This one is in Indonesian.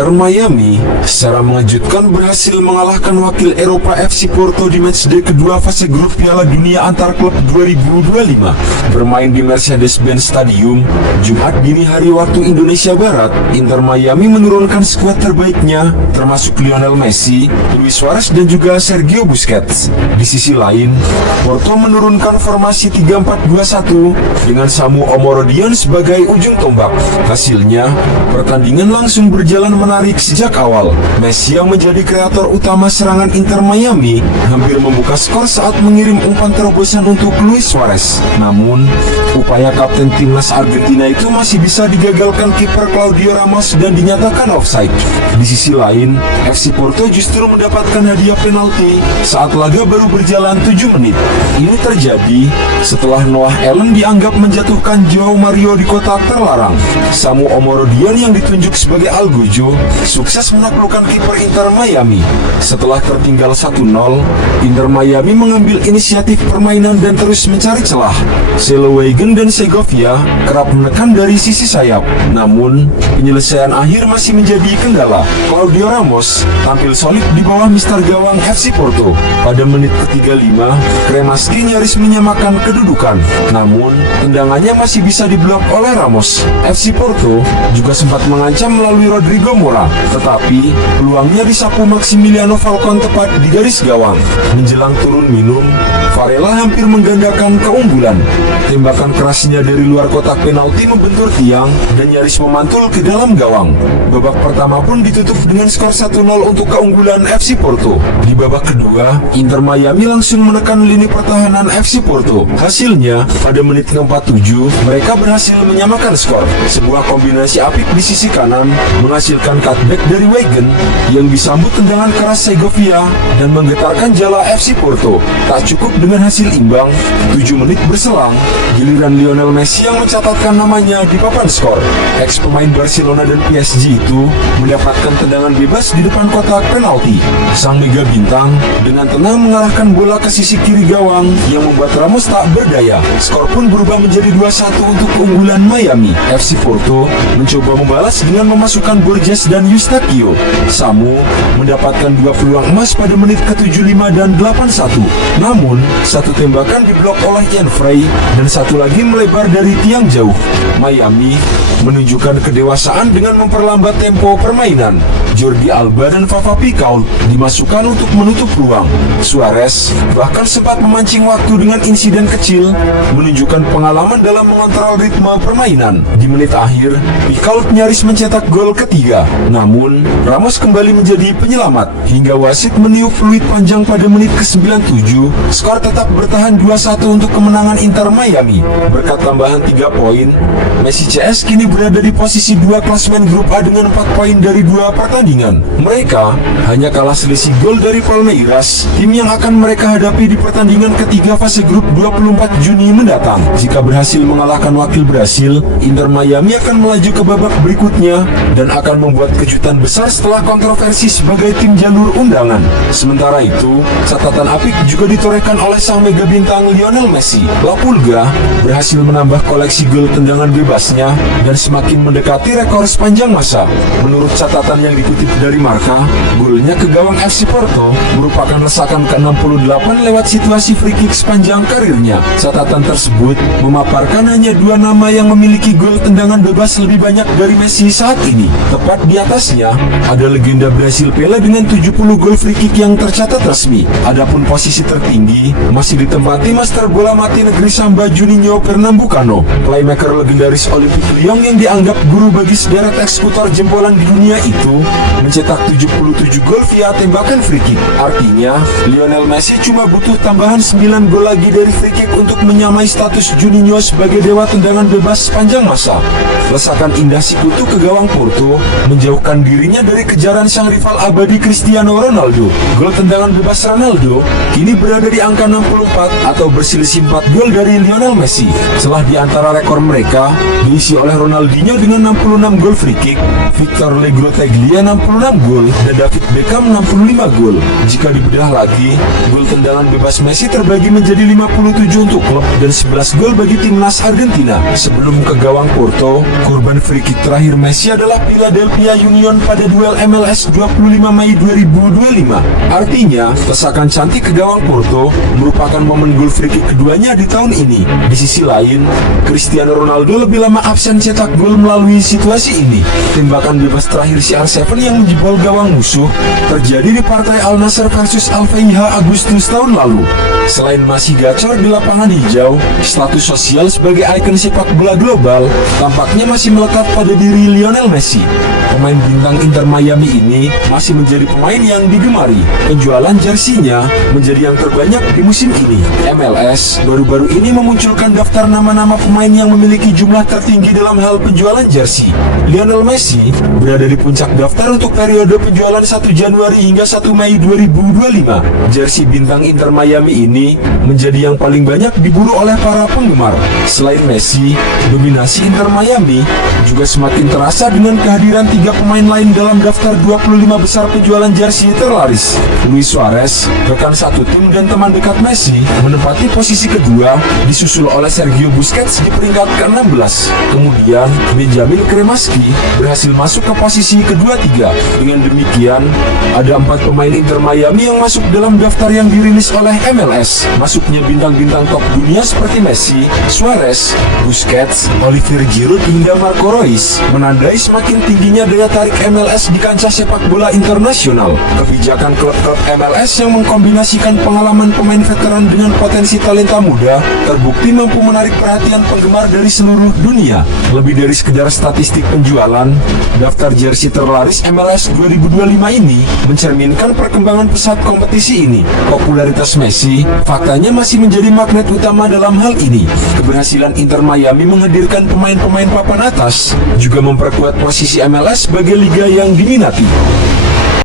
Inter Miami secara mengejutkan berhasil mengalahkan wakil Eropa FC Porto di matchday kedua fase grup Piala Dunia antar klub 2025. Bermain di Mercedes-Benz Stadium, Jumat dini hari waktu Indonesia Barat, Inter Miami menurunkan skuad terbaiknya, termasuk Lionel Messi, Luis Suarez dan juga Sergio Busquets. Di sisi lain, Porto menurunkan formasi 3-4-2-1 dengan Samu Omorodion sebagai ujung tombak. Hasilnya, pertandingan langsung berjalan menarik sejak awal. Messi yang menjadi kreator utama serangan Inter Miami hampir membuka skor saat mengirim umpan terobosan untuk Luis Suarez. Namun, upaya kapten timnas Argentina itu masih bisa digagalkan kiper Claudio Ramos dan dinyatakan offside. Di sisi lain, FC Porto justru mendapatkan hadiah penalti saat laga baru berjalan 7 menit. Ini terjadi setelah Noah Allen dianggap menjatuhkan Joao Mario di kotak terlarang. Samu Omorodion yang ditunjuk sebagai Algojo sukses menaklukkan kiper Inter Miami. Setelah tertinggal 1-0, Inter Miami mengambil inisiatif permainan dan terus mencari celah. Selewegen dan Segovia kerap menekan dari sisi sayap, namun penyelesaian akhir masih menjadi kendala. Claudio Ramos tampil solid di bawah mister gawang FC Porto. Pada menit ke-35, Kremaski nyaris menyamakan kedudukan, namun tendangannya masih bisa diblok oleh Ramos. FC Porto juga sempat mengancam melalui Rodrigo Mora, tetapi peluangnya disapu Maximiliano Falcon tepat di garis gawang. Menjelang turun minum, Varela hampir menggandakan keunggulan. Tembakan kerasnya dari luar kotak penalti membentur tiang dan nyaris memantul ke dalam gawang. Babak pertama pun ditutup dengan skor 1-0 untuk keunggulan FC Porto. Di babak kedua, Inter Miami langsung menekan lini pertahanan FC Porto. Hasilnya, pada menit ke-47, mereka berhasil menyamakan skor. Sebuah kombinasi apik di sisi kanan menghasilkan cutback dari Wegen yang disambut tendangan keras Segovia dan menggetarkan jala FC Porto. Tak cukup dengan hasil imbang, 7 menit berselang, giliran Lionel Messi yang mencatatkan namanya di papan skor. Ex pemain Barcelona dan PSG itu mendapatkan tendangan bebas di depan kotak penalti. Sang mega bintang dengan tenang mengarahkan bola ke sisi kiri gawang yang membuat Ramos tak berdaya. Skor pun berubah menjadi 2-1 untuk keunggulan Miami. FC Porto mencoba membalas dengan memasukkan Borges dan Eustáquio. Samu mendapatkan 2 peluang emas pada menit ke-75 dan 81. Namun, satu tembakan diblok oleh Ian Frey dan satu lagi melebar dari tiang jauh. Miami menunjukkan kedewasaan dengan memperlambat tempo permainan. Jordi Alba dan Vava Picault dimasukkan untuk menutup ruang. Suarez bahkan sempat memancing waktu dengan insiden kecil, menunjukkan pengalaman dalam mengontrol ritme permainan. Di menit akhir, Picault nyaris mencetak gol ketiga. Namun, Ramos kembali menjadi penyelamat. Hingga wasit meniup fluid panjang pada menit ke-97, skor tetap bertahan 2-1 untuk kemenangan Inter Miami. Berkat tambahan 3 poin, Messi CS kini berada di posisi 2 klasemen grup A dengan 4 poin dari 2 pertandingan. Mereka hanya kalah selisih gol dari Palmeiras, tim yang akan mereka hadapi di pertandingan ketiga fase grup 24 Juni mendatang. Jika berhasil mengalahkan wakil Brasil, Inter Miami akan melaju ke babak berikutnya dan akan membuat kejutan besar setelah kontroversi sebagai tim jalur undangan. Sementara itu, catatan apik juga ditorehkan oleh sang mega bintang Lionel Messi. La Pulga berhasil menambah koleksi gol tendangan bebasnya dan semakin mendekati rekor sepanjang masa. Menurut catatan yang dikutip dari Marca, golnya ke gawang FC Porto merupakan lesakan ke-68 lewat situasi free kick sepanjang karirnya. Catatan tersebut memaparkan hanya 2 nama yang memiliki gol tendangan bebas lebih banyak dari Messi saat ini. Tepat di atasnya ada legenda Brasil Pele dengan 70 gol free kick yang tercatat resmi. Adapun posisi tertinggi masih ditempati master bola mati negeri Samba Juninho Pernambucano, playmaker legendaris Olympique Lyon yang dianggap guru bagi sederet eksekutor jempolan di dunia itu, mencetak 77 gol via tembakan free kick. Artinya, Lionel Messi cuma butuh tambahan 9 gol lagi dari free kick untuk menyamai status Juninho sebagai dewa tendangan bebas sepanjang masa. Lesakan indah Sikutu ke gawang Porto menjauhkan dirinya dari kejaran sang rival abadi Cristiano Ronaldo. Gol tendangan bebas Ronaldo kini berada di angka 64 atau berselisih 4 gol dari Lionel Messi. Setelah di antara rekor mereka diisi oleh Ronaldinho dengan 66 gol free kick, Victor Legroteglia 66 gol, dan David Beckham 65 gol. Jika dibedah lagi, gol tendangan bebas Messi terbagi menjadi 57 untuk klub dan 11 gol bagi timnas Argentina. Sebelum ke gawang Porto, korban free kick terakhir Messi adalah Philadelphia California Union pada duel MLS 25 Mei 2025. Artinya, lesakan cantik ke gawang Porto merupakan momen gol free kick keduanya di tahun ini. Di sisi lain, Cristiano Ronaldo lebih lama absen cetak gol melalui situasi ini. Tembakan bebas terakhir CR7 yang menjebol gawang musuh terjadi di partai Al Nassr versus Al Faiha Agustus tahun lalu. Selain masih gacor di lapangan hijau, status sosial sebagai ikon sepak bola global tampaknya masih melekat pada diri Lionel Messi. Pemain bintang Inter Miami ini masih menjadi pemain yang digemari. Penjualan jersinya menjadi yang terbanyak di musim ini. MLS baru-baru ini memunculkan daftar nama-nama pemain yang memiliki jumlah tertinggi dalam hal penjualan jersey. Lionel Messi berada di puncak daftar untuk periode penjualan 1 Januari hingga 1 Mei 2025. Jersey bintang Inter Miami ini menjadi yang paling banyak diburu oleh para penggemar. Selain Messi, dominasi Inter Miami juga semakin terasa dengan kehadiran 3 pemain lain dalam daftar 25 besar penjualan jersey terlaris. Luis Suarez, rekan satu tim dan teman dekat Messi, menempati posisi kedua, disusul oleh Sergio Busquets di peringkat ke-16. Kemudian, Benjamin Cremaschi berhasil masuk ke posisi kedua-tiga. Dengan demikian, ada 4 pemain Inter Miami yang masuk dalam daftar yang dirilis oleh MLS. Masuknya bintang-bintang top dunia seperti Messi, Suarez, Busquets, Olivier Giroud hingga Marco Reus menandai semakin tingginya daya tarik MLS di kancah sepak bola internasional. Kebijakan klub-klub MLS yang mengkombinasikan pengalaman pemain veteran dengan potensi talenta muda terbukti mampu menarik perhatian penggemar dari seluruh dunia. Lebih dari sekedar statistik penjualan, daftar jersey terlaris MLS 2025 ini mencerminkan perkembangan pesat kompetisi ini. Popularitas Messi faktanya masih menjadi magnet utama dalam hal ini. Keberhasilan Inter Miami menghadirkan pemain-pemain papan atas juga memperkuat posisi MLS sebagai liga yang diminati.